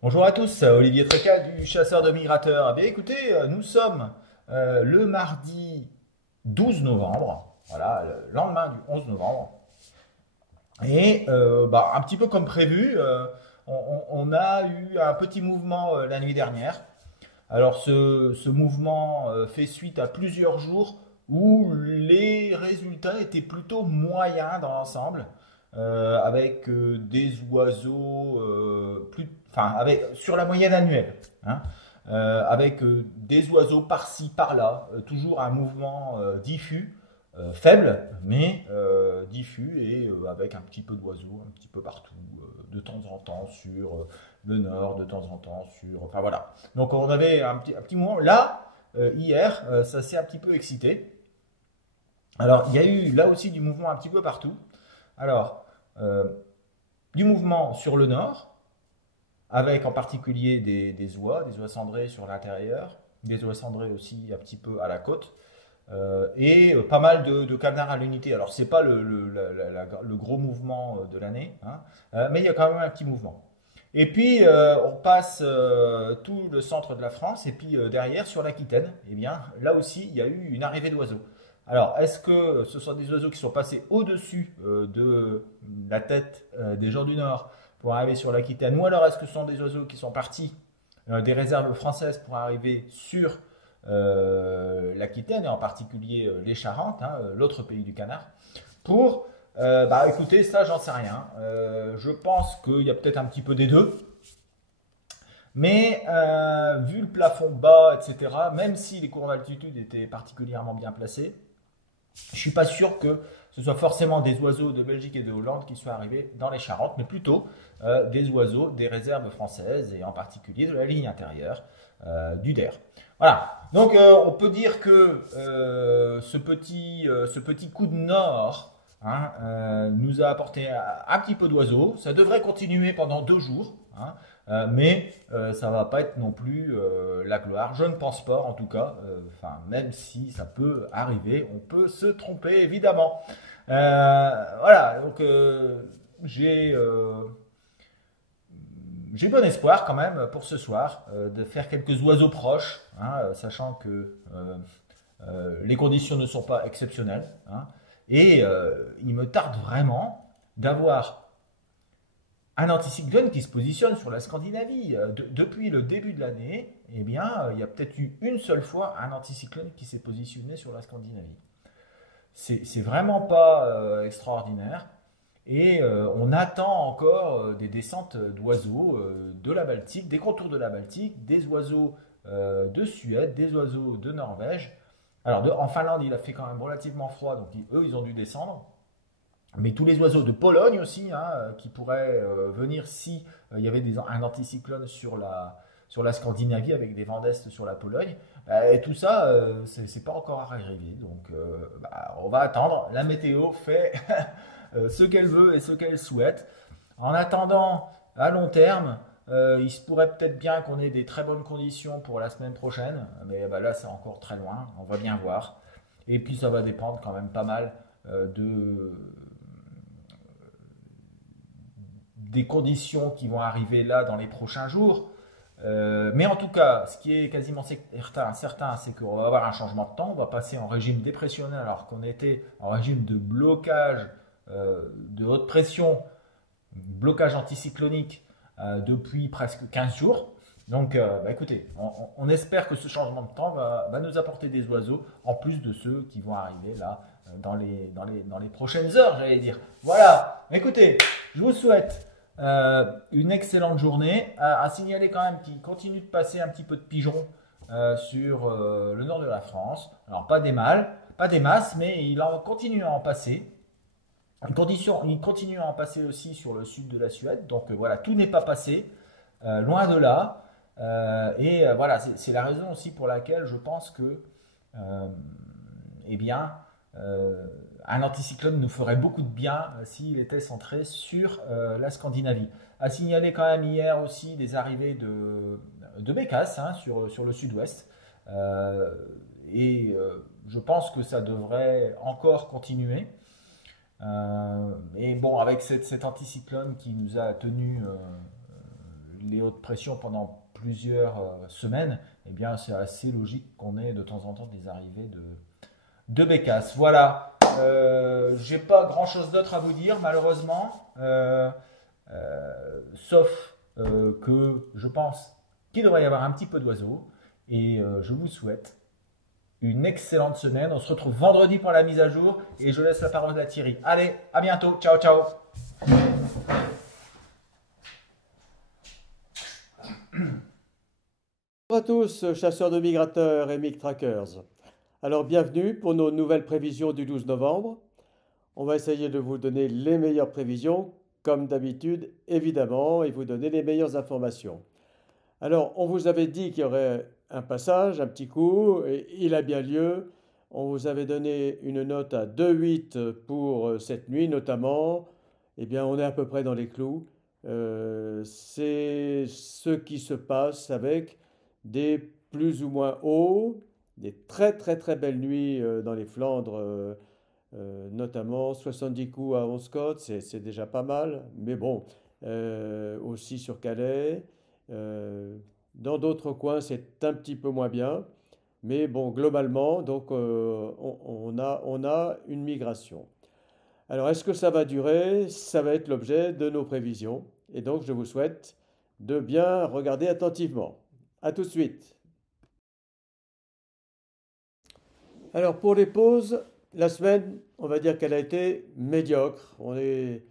Bonjour à tous, Olivier Trécat du Chasseur de Migrateurs. Eh bien écoutez, nous sommes le mardi 12 novembre, voilà, le lendemain du 11 novembre. Et un petit peu comme prévu, on a eu un petit mouvement la nuit dernière. Alors ce mouvement fait suite à plusieurs jours où les résultats étaient plutôt moyens dans l'ensemble, avec des oiseaux sur la moyenne annuelle, hein, avec des oiseaux par-ci par-là, toujours un mouvement diffus, faible mais diffus et avec un petit peu d'oiseaux un petit peu partout, de temps en temps sur le nord, de temps en temps sur, enfin voilà. Donc on avait un petit moment. Là, hier, ça s'est un petit peu excité. Alors il y a eu là aussi du mouvement un petit peu partout. Alors, euh, du mouvement sur le nord, avec en particulier des oies cendrées sur l'intérieur, des oies cendrées aussi un petit peu à la côte, et pas mal de canards à l'unité. Alors c'est pas le gros mouvement de l'année, hein, mais il y a quand même un petit mouvement. Et puis on passe tout le centre de la France et puis derrière sur l'Aquitaine, eh bien là aussi il y a eu une arrivée d'oiseaux. Alors est-ce que ce sont des oiseaux qui sont passés au-dessus de la tête des gens du Nord pour arriver sur l'Aquitaine, ou alors est-ce que ce sont des oiseaux qui sont partis des réserves françaises pour arriver sur l'Aquitaine et en particulier les Charentes, hein, l'autre pays du canard, pour écoutez, ça j'en sais rien. Je pense qu'il y a peut-être un petit peu des deux. Mais vu le plafond bas, etc., même si les courants d'altitude étaient particulièrement bien placés, je ne suis pas sûr que ce soit forcément des oiseaux de Belgique et de Hollande qui soient arrivés dans les Charentes, mais plutôt des oiseaux des réserves françaises et en particulier de la ligne intérieure du Der. Voilà. Donc on peut dire que ce petit coup de nord, hein, nous a apporté un petit peu d'oiseaux. Ça devrait continuer pendant 2 jours, hein, mais ça va pas être non plus la gloire. Je ne pense pas, en tout cas. Même si ça peut arriver, on peut se tromper évidemment. Voilà, donc j'ai bon espoir quand même pour ce soir de faire quelques oiseaux proches, hein, sachant que les conditions ne sont pas exceptionnelles, hein, et il me tarde vraiment d'avoir un anticyclone qui se positionne sur la Scandinavie. Depuis le début de l'année, eh bien, il y a peut-être eu une seule fois un anticyclone qui s'est positionné sur la Scandinavie. C'est vraiment pas extraordinaire. Et on attend encore des descentes d'oiseaux de la Baltique, des contours de la Baltique, des oiseaux de Suède, des oiseaux de Norvège. Alors en Finlande, il a fait quand même relativement froid, donc eux, ils ont dû descendre. Mais tous les oiseaux de Pologne aussi, hein, qui pourraient venir si il y avait un anticyclone sur la Scandinavie avec des vents d'est sur la Pologne. Et tout ça, c'est pas encore arrivé. Donc on va attendre. La météo fait ce qu'elle veut et ce qu'elle souhaite. En attendant, à long terme, il se pourrait peut-être bien qu'on ait des très bonnes conditions pour la semaine prochaine. Mais là, c'est encore très loin. On va bien voir. Et puis ça va dépendre quand même pas mal des conditions qui vont arriver là dans les prochains jours. Mais en tout cas, ce qui est quasiment certain, c'est qu'on va avoir un changement de temps. On va passer en régime dépressionnel alors qu'on était en régime de blocage de haute pression, blocage anticyclonique depuis presque 15 jours. Donc, écoutez, on espère que ce changement de temps va nous apporter des oiseaux, en plus de ceux qui vont arriver là dans les prochaines heures, j'allais dire. Voilà, écoutez, je vous souhaite une excellente journée. À signaler quand même qu'il continue de passer un petit peu de pigeons sur le nord de la France. Alors, pas des mâles, pas des masses, mais il en continue à en passer. Il continue à en passer aussi sur le sud de la Suède. Donc voilà, tout n'est pas passé, loin de là. Voilà, c'est la raison aussi pour laquelle je pense que euh, eh bien, euh, un anticyclone nous ferait beaucoup de bien s'il était centré sur la Scandinavie. A signalé quand même hier aussi des arrivées de bécasses, hein, sur le sud-ouest. Euh, je pense que ça devrait encore continuer. Et bon, avec cet anticyclone qui nous a tenu haute pression pendant plusieurs semaines, eh bien c'est assez logique qu'on ait de temps en temps des arrivées de bécasses. Voilà. J'ai pas grand chose d'autre à vous dire malheureusement, sauf que je pense qu'il devrait y avoir un petit peu d'oiseaux et je vous souhaite une excellente semaine. On se retrouve vendredi pour la mise à jour et je laisse la parole à Thierry. Allez, à bientôt. Ciao, ciao. Bonjour à tous, chasseurs de migrateurs et MIG Trackers. Alors bienvenue pour nos nouvelles prévisions du 12 novembre. On va essayer de vous donner les meilleures prévisions, comme d'habitude évidemment, et vous donner les meilleures informations. Alors on vous avait dit qu'il y aurait un passage, un petit coup, et il a bien lieu. On vous avait donné une note à 2,8 pour cette nuit notamment. Eh bien on est à peu près dans les clous. C'est ce qui se passe avec des plus ou moins hauts, des très très très belles nuits dans les Flandres, notamment 70 coups à 11 côtes, c'est déjà pas mal, mais bon, aussi sur Calais. Dans d'autres coins, c'est un petit peu moins bien, mais bon, globalement, donc on a une migration. Alors, est-ce que ça va durer? Ça va être l'objet de nos prévisions, et donc je vous souhaite de bien regarder attentivement. À tout de suite. Alors pour les pauses, la semaine, on va dire qu'elle a été médiocre. On est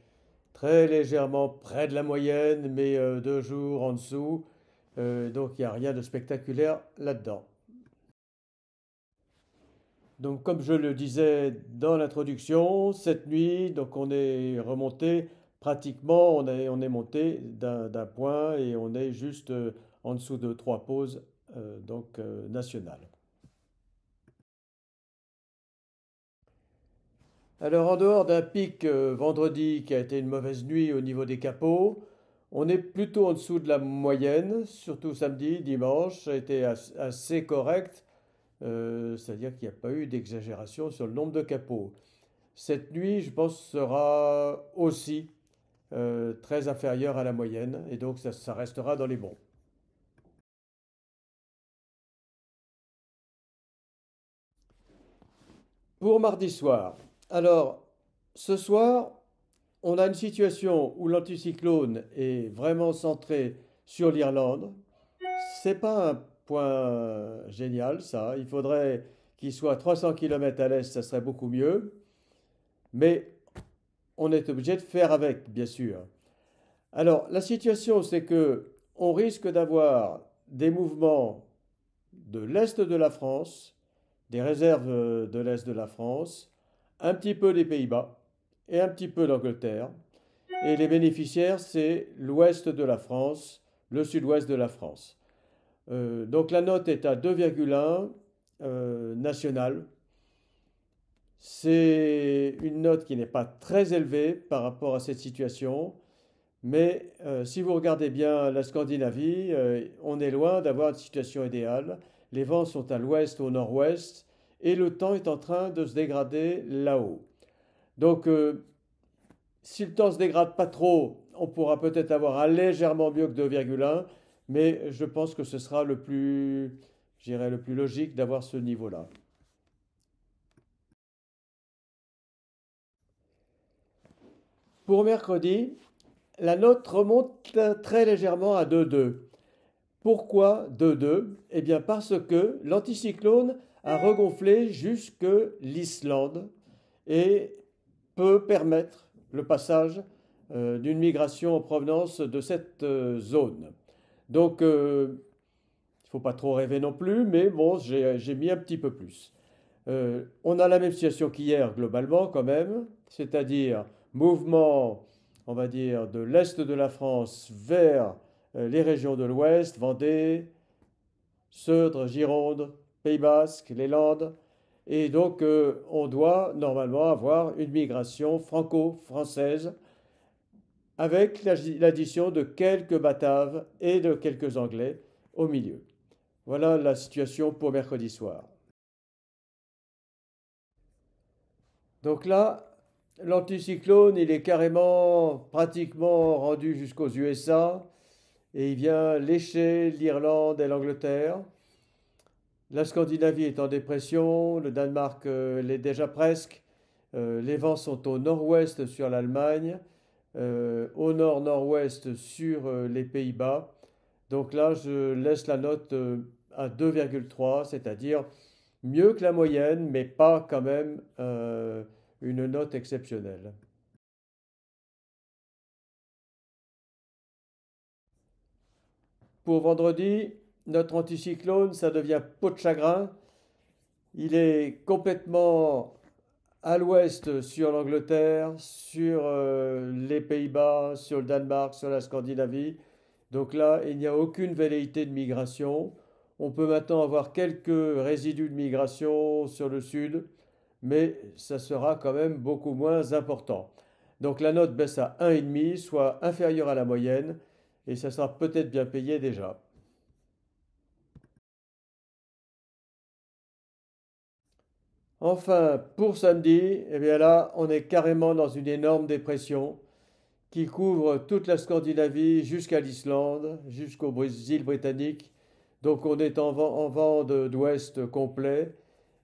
très légèrement près de la moyenne, mais 2 jours en dessous. Donc il n'y a rien de spectaculaire là-dedans. Donc comme je le disais dans l'introduction, cette nuit, donc on est remonté pratiquement, on est monté d'un point et on est juste en dessous de 3 pauses nationales. Alors, en dehors d'un pic vendredi qui a été une mauvaise nuit au niveau des capots, on est plutôt en dessous de la moyenne, surtout samedi, dimanche, ça a été assez correct, c'est-à-dire qu'il n'y a pas eu d'exagération sur le nombre de capots. Cette nuit, je pense, sera aussi très inférieure à la moyenne, et donc ça restera dans les bons. Pour mardi soir, alors, ce soir, on a une situation où l'anticyclone est vraiment centré sur l'Irlande. C'est pas un point génial, ça. Il faudrait qu'il soit 300 km à l'est, ça serait beaucoup mieux. Mais on est obligé de faire avec, bien sûr. Alors, la situation, c'est que on risque d'avoir des mouvements de l'est de la France, des réserves de l'est de la France, un petit peu des Pays-Bas et un petit peu d'Angleterre. Et les bénéficiaires, c'est l'ouest de la France, le sud-ouest de la France. Donc la note est à 2,1 nationale. C'est une note qui n'est pas très élevée par rapport à cette situation, mais si vous regardez bien la Scandinavie, on est loin d'avoir une situation idéale. Les vents sont à l'ouest, au nord-ouest, et le temps est en train de se dégrader là-haut. Donc si le temps ne se dégrade pas trop, on pourra peut-être avoir un légèrement mieux que 2,1, mais je pense que ce sera le plus, je dirais, le plus logique d'avoir ce niveau-là. Pour mercredi, la note remonte très légèrement à 2,2. Pourquoi 2,2? Eh bien parce que l'anticyclone a regonflé jusque l'Islande et peut permettre le passage d'une migration en provenance de cette zone. Donc, il ne faut pas trop rêver non plus, mais bon, j'ai mis un petit peu plus. On a la même situation qu'hier, globalement, quand même, c'est-à-dire mouvement, on va dire, de l'est de la France vers les régions de l'ouest, Vendée, Seudre, Gironde, Pays Basque, les Landes. Et donc, on doit normalement avoir une migration franco-française avec l'addition de quelques Bataves et de quelques Anglais au milieu. Voilà la situation pour mercredi soir. Donc là, l'anticyclone, il est carrément, pratiquement rendu jusqu'aux USA et il vient lécher l'Irlande et l'Angleterre. La Scandinavie est en dépression, le Danemark l'est déjà presque. Les vents sont au nord-ouest sur l'Allemagne, au nord-nord-ouest sur les Pays-Bas. Donc là, je laisse la note à 2,3, c'est-à-dire mieux que la moyenne, mais pas quand même une note exceptionnelle. Pour vendredi, notre anticyclone, ça devient peau de chagrin. Il est complètement à l'ouest sur l'Angleterre, sur les Pays-Bas, sur le Danemark, sur la Scandinavie. Donc là, il n'y a aucune velléité de migration. On peut maintenant avoir quelques résidus de migration sur le sud, mais ça sera quand même beaucoup moins important. Donc la note baisse à 1,5, soit inférieure à la moyenne, et ça sera peut-être bien payé déjà. Enfin, pour samedi, eh bien là, on est carrément dans une énorme dépression qui couvre toute la Scandinavie jusqu'à l'Islande, jusqu'aux îles britanniques. Donc on est en vent d'ouest complet.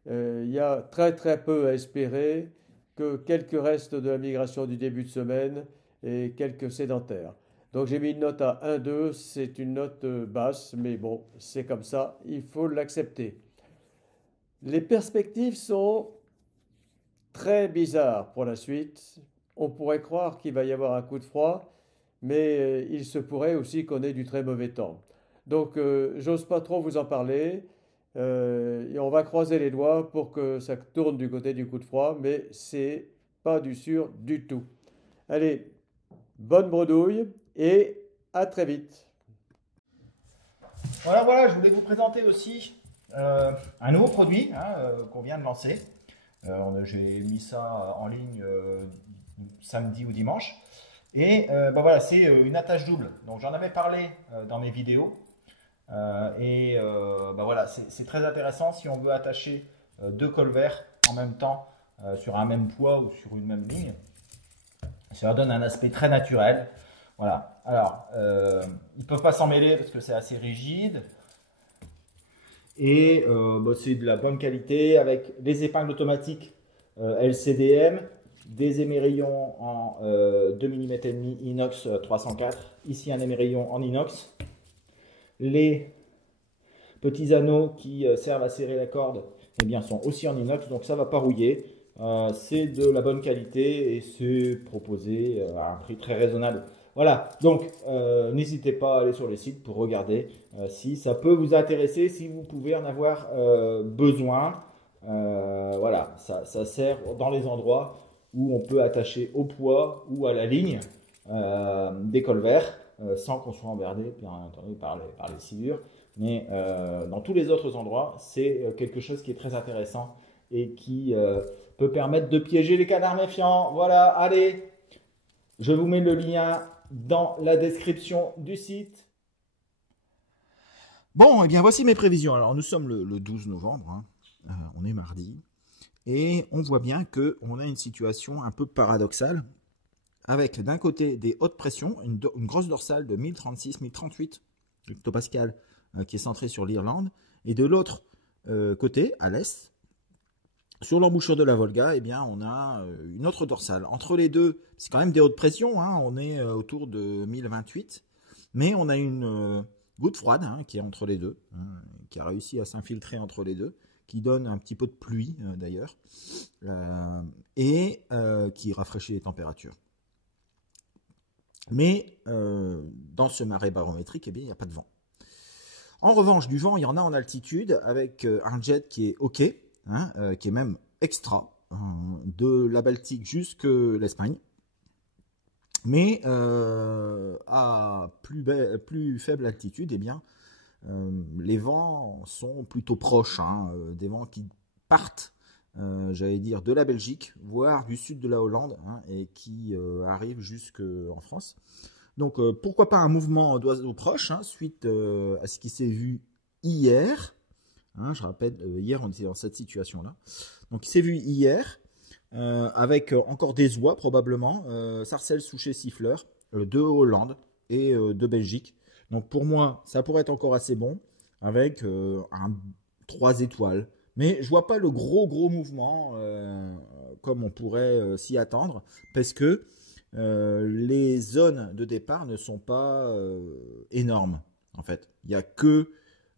Il y a très très peu à espérer, que quelques restes de la migration du début de semaine et quelques sédentaires. Donc j'ai mis une note à 1,2, c'est une note basse, mais bon, c'est comme ça, il faut l'accepter. Les perspectives sont très bizarres pour la suite. On pourrait croire qu'il va y avoir un coup de froid, mais il se pourrait aussi qu'on ait du très mauvais temps. Donc, j'ose pas trop vous en parler. Et on va croiser les doigts pour que ça tourne du côté du coup de froid, mais c'est pas du sûr du tout. Allez, bonne bredouille et à très vite. Voilà, je voulais vous présenter aussi un nouveau produit qu'on vient de lancer. J'ai mis ça en ligne samedi ou dimanche. Et voilà, c'est une attache double. Donc j'en avais parlé dans mes vidéos. Voilà, c'est très intéressant si on veut attacher deux cols verts en même temps sur un même poids ou sur une même ligne. Ça donne un aspect très naturel. Voilà. Alors, ils ne peuvent pas s'en mêler parce que c'est assez rigide. Et c'est de la bonne qualité avec des épingles automatiques LCDM, des émerillons en 2 mm et demi inox 304. Ici un émerillon en inox. Les petits anneaux qui servent à serrer la corde eh bien, sont aussi en inox, donc ça ne va pas rouiller. C'est de la bonne qualité et c'est proposé à un prix très raisonnable. Voilà, donc n'hésitez pas à aller sur les sites pour regarder si ça peut vous intéresser, si vous pouvez en avoir besoin. Voilà, ça sert dans les endroits où on peut attacher au poids ou à la ligne des cols verts sans qu'on soit emmerdé bien entendu par les sciures. Mais dans tous les autres endroits, c'est quelque chose qui est très intéressant et qui peut permettre de piéger les canards méfiants. Voilà, allez, je vous mets le lien dans la description du site. Bon, et bien voici mes prévisions. Alors nous sommes le 12 novembre, hein. On est mardi, et on voit bien qu'on a une situation un peu paradoxale, avec d'un côté des hautes pressions, une grosse dorsale de 1036-1038 hectopascal qui est centrée sur l'Irlande, et de l'autre côté, à l'est, sur l'embouchure de la Volga, eh bien, on a une autre dorsale. Entre les deux, c'est quand même des hautes pressions, hein, on est autour de 1028, mais on a une goutte froide qui est entre les deux, qui a réussi à s'infiltrer entre les deux, qui donne un petit peu de pluie d'ailleurs, et qui rafraîchit les températures. Mais dans ce marais barométrique, eh bien, il n'y a pas de vent. En revanche, du vent, il y en a en altitude, avec un jet qui est OK, qui est même extra, de la Baltique jusque l'Espagne. Mais à plus faible altitude, eh bien, les vents sont plutôt proches, des vents qui partent, j'allais dire, de la Belgique, voire du sud de la Hollande, et qui arrivent jusqu'en France. Donc pourquoi pas un mouvement d'oiseaux proches, suite à ce qui s'est vu hier. Je rappelle, hier on était dans cette situation-là. Donc il s'est vu hier, avec encore des oies probablement, sarcelles, souchets, siffleurs, de Hollande et de Belgique. Donc pour moi, ça pourrait être encore assez bon avec un 3 étoiles. Mais je vois pas le gros mouvement comme on pourrait s'y attendre parce que les zones de départ ne sont pas énormes en fait. Il n'y a que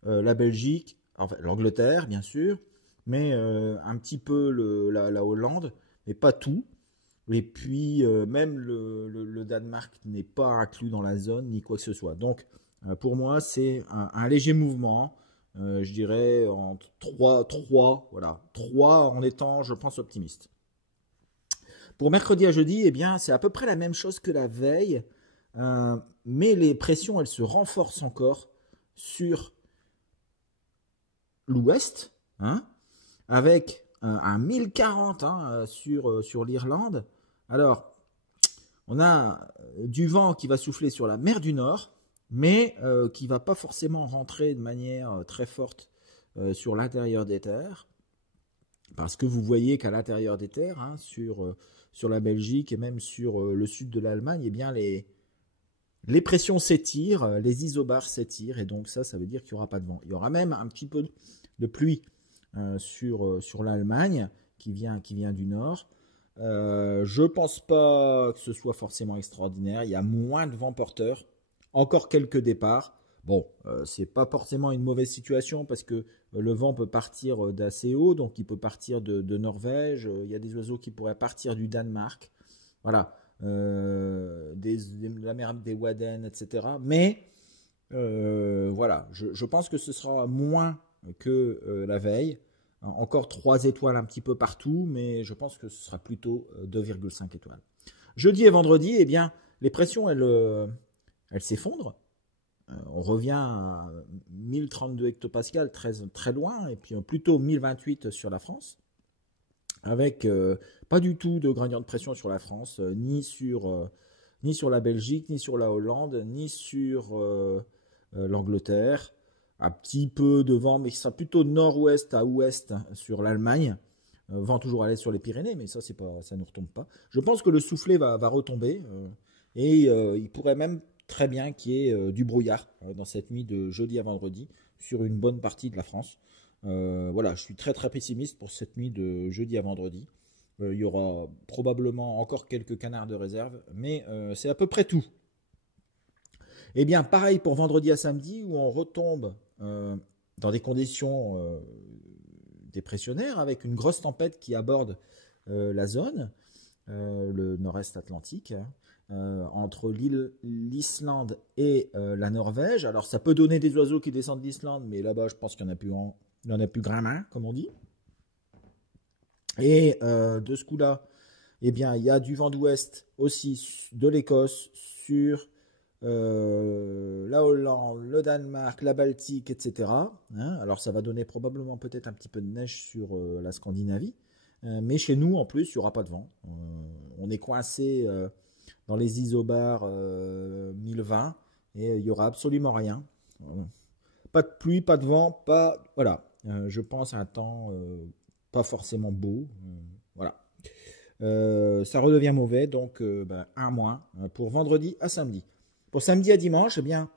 la Belgique, enfin, l'Angleterre bien sûr, mais un petit peu la Hollande, mais pas tout. Et puis même le Danemark n'est pas inclus dans la zone ni quoi que ce soit. Donc pour moi c'est un léger mouvement. Je dirais en 3, voilà. 3 en étant, je pense, optimiste. Pour mercredi à jeudi, eh bien, c'est à peu près la même chose que la veille, mais les pressions, elles se renforcent encore sur l'ouest, hein, avec un 1040 hein, sur l'Irlande. Alors, on a du vent qui va souffler sur la mer du Nord, mais qui ne va pas forcément rentrer de manière très forte sur l'intérieur des terres, parce que vous voyez qu'à l'intérieur des terres, hein, sur la Belgique et même sur le sud de l'Allemagne, eh bien les pressions s'étirent, les isobars s'étirent, et donc ça veut dire qu'il n'y aura pas de vent. Il y aura même un petit peu de pluie sur l'Allemagne qui vient du nord. Je ne pense pas que ce soit forcément extraordinaire. Il y a moins de vent porteur. Encore quelques départs. Bon, c'est pas forcément une mauvaise situation parce que le vent peut partir d'assez haut, donc il peut partir de Norvège. Il y a des oiseaux qui pourraient partir du Danemark. Voilà, la mer des Wadden, etc. Mais voilà, je pense que ce sera moins que la veille. Encore 3 étoiles un petit peu partout, mais je pense que ce sera plutôt 2,5 étoiles. Jeudi et vendredi, eh bien, les pressions, elles s'effondrent. On revient à 1032 hectopascales, très loin, et puis plutôt 1028 sur la France, avec pas du tout de gradient de pression sur la France, ni sur la Belgique, ni sur la Hollande, ni sur l'Angleterre. Un petit peu de vent, mais qui sera plutôt nord-ouest à ouest sur l'Allemagne. Vent toujours à l'est sur les Pyrénées, mais ça ne nous retombe pas. Je pense que le soufflet va retomber, et il pourrait même très bien qu'il y ait du brouillard dans cette nuit de jeudi à vendredi sur une bonne partie de la France. Voilà, je suis très pessimiste pour cette nuit de jeudi à vendredi. Il y aura probablement encore quelques canards de réserve, mais c'est à peu près tout. Eh bien, pareil pour vendredi à samedi, où on retombe dans des conditions dépressionnaires, avec une grosse tempête qui aborde la zone, le nord-est atlantique, entre l'Islande et la Norvège. Alors, ça peut donner des oiseaux qui descendent d'Islande, mais là-bas, je pense qu'il n'y en a plus grand main, comme on dit. Et de ce coup-là, eh bien, il y a du vent d'ouest aussi de l'Écosse sur la Hollande, le Danemark, la Baltique, etc. Hein, alors ça va donner probablement peut-être un petit peu de neige sur la Scandinavie, mais chez nous en plus il n'y aura pas de vent. On est coincé dans les isobars 1020 et il n'y aura absolument rien. Pas de pluie, pas de vent, pas voilà. Je pense à un temps pas forcément beau. Voilà. Ça redevient mauvais, donc un moins pour vendredi à samedi. Pour samedi à dimanche, eh bien,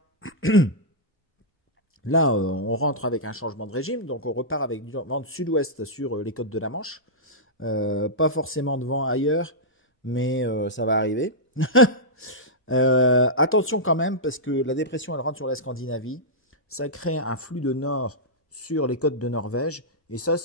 là, on rentre avec un changement de régime, donc on repart avec du vent de sud-ouest sur les côtes de la Manche. Pas forcément de vent ailleurs, mais ça va arriver. Attention quand même, parce que la dépression, elle rentre sur la Scandinavie. Ça crée un flux de nord sur les côtes de Norvège, et ça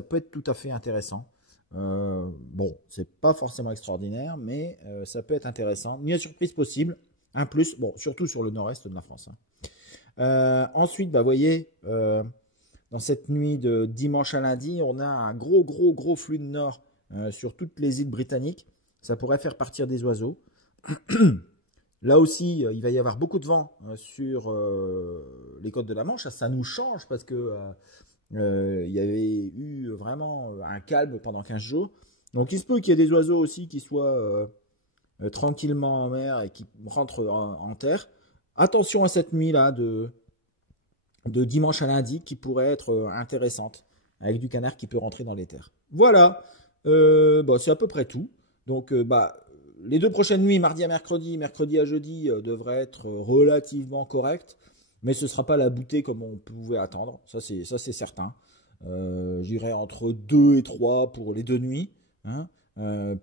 peut être tout à fait intéressant. Bon, c'est pas forcément extraordinaire, mais ça peut être intéressant. Ni surprise possible. Un plus, bon, surtout sur le nord-est de la France. Ensuite, vous voyez, dans cette nuit de dimanche à lundi, on a un gros flux de nord sur toutes les îles britanniques. Ça pourrait faire partir des oiseaux. Là aussi, il va y avoir beaucoup de vent sur les côtes de la Manche. Ça nous change parce que il y avait eu vraiment un calme pendant 15 jours. Donc il se peut qu'il y ait des oiseaux aussi qui soient tranquillement en mer et qui rentrent en terre. Attention à cette nuit-là de dimanche à lundi qui pourrait être intéressante, avec du canard qui peut rentrer dans les terres. Voilà, c'est à peu près tout. Donc les 2 prochaines nuits, mardi à mercredi, mercredi à jeudi, devraient être relativement correctes, mais ce ne sera pas la bouteille comme on pouvait attendre, ça c'est certain. J'irai entre 2 et 3 pour les 2 nuits. Hein.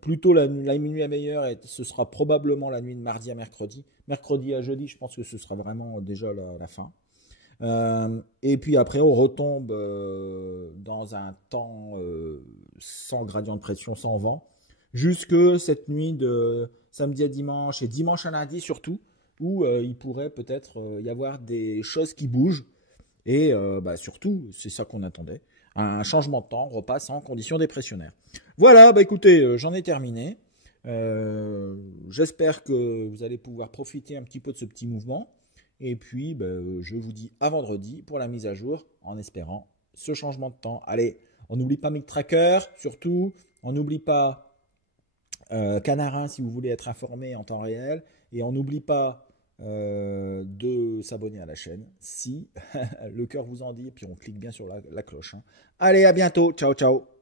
Plutôt la nuit la meilleure, et ce sera probablement la nuit de mardi à mercredi. Mercredi à jeudi, je pense que ce sera vraiment déjà la fin. Et puis après, on retombe dans un temps sans gradient de pression, sans vent, jusque cette nuit de samedi à dimanche et dimanche à lundi surtout, où il pourrait peut-être y avoir des choses qui bougent. Et surtout, c'est ça qu'on attendait, un changement de temps, on repasse en conditions dépressionnaires. Voilà, écoutez, j'en ai terminé. J'espère que vous allez pouvoir profiter un petit peu de ce petit mouvement. Et puis, je vous dis à vendredi pour la mise à jour, en espérant ce changement de temps. Allez, on n'oublie pas Mic-Tracker, surtout. On n'oublie pas Canarin si vous voulez être informé en temps réel. Et on n'oublie pas de s'abonner à la chaîne si le cœur vous en dit. Et puis, on clique bien sur la cloche. Hein. Allez, à bientôt. Ciao, ciao.